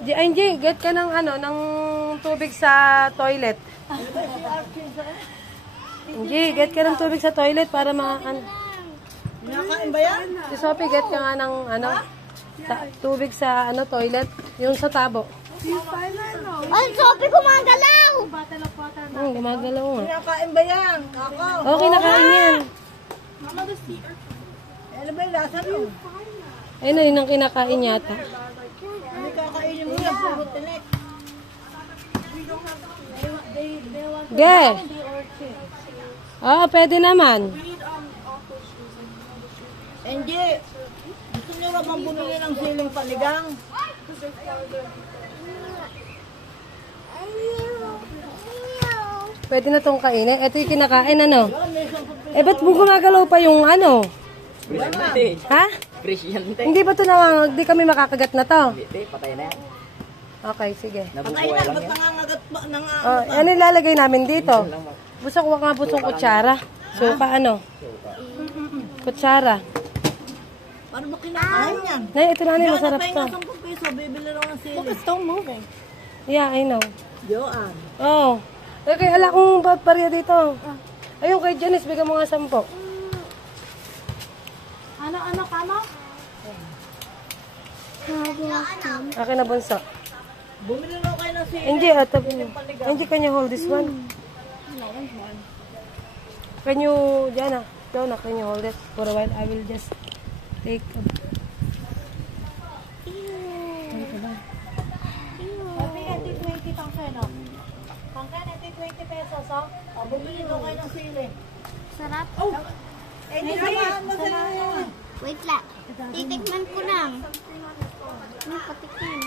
Angie, get ka ng ng tubig sa toilet. Angie, get ka ng tubig sa toilet para Nakain ba yan? Si Sophie, get ka nga ng tubig sa toilet, yung sa tabo. Ay, Sophie, gumagalaw! Gumagalaw nga. Nakain ba yan? Ako. Okay, nakain yan. Ano ba yung lasa nyo? Ayun na, yun ang kinakain yata. Hindi kakainin mo yan. Puro tinik. Ge! Oo, pwede naman. Angie, gusto nyo na bang bumili ng siling panigang? Pwede na tong kainin. Ito yung kinakain, ba't mo gumagalaw pa yung Ha? Hindi ba ito hindi kami makakagat na to? Hindi, patay na yan. Okay, sige. Patay na, ba't nangangagat ba? Ano ilalagay namin dito? Busok nga busong kutsara. Suka, Kutsara. Paano ba kinakain yan? Nay, ito na masarap to. 10 piso, bibili lang ng sili. Look, it's still moving. Yeah, I know. Joan. Oh. Okay, ala kong pariya dito. Ayun, kay Janice, bigyan mo nga 10. Ano, kama? Akin na bunso. Bumili lang kayo ng sili. Angie, can you hold this one? Can you, Jana, can you hold it for a while? I will just take a... pesos, oh. Bumili lang kayo ng sili. Sarap. Angie, samahan mo sila. Wait lang. Titikman ko lang. Patikman.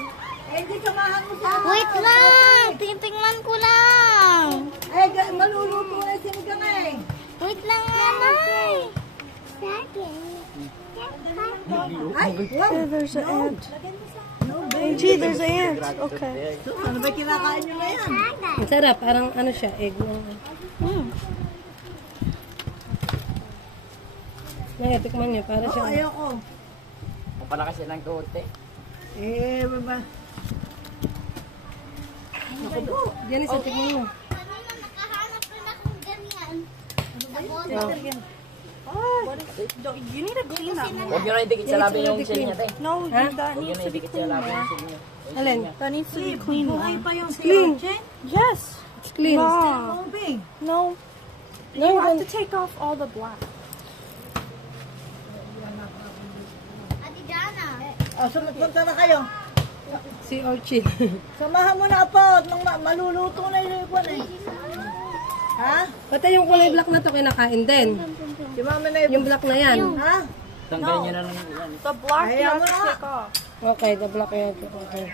Angie, samahan mo sila. Wait lang! Titikman ko lang! Ay, maluluto na sinigang eh. Wait lang, nanay! Ay, Yeah, there's an ant. Angie, there's an ant. Okay. ano ba kinakain nyo na yan? Ang sarap, parang siya, egg. Tikman niya, para siya. Ayoko. Kapalakas yan ng kote. Baba. Janice, tignan mo. Kanina nakahanap rin akong ganyan. You need to clean that more. Huwag nyo na idikit sa labi yung sili niya, te. No, that Huwag nyo needs na to be idikit sa clean labi more. yung sili niya. Alin? That needs to be clean more. It's clean. Yes. It's clean. No. Moving. No. No, You have to take off all the black. Ate Jana. Punta na kayo. Si Orchid. Samahan mo na po. Maluluto na yung ikwan eh. Ha? Pati yung kulay black na to kinakain din. Si mama na Yung black na yan. Ha? Tanggalin nyo na lang yan. The black you Ayaw have mo to na. take off. Okay, the black yan. Okay.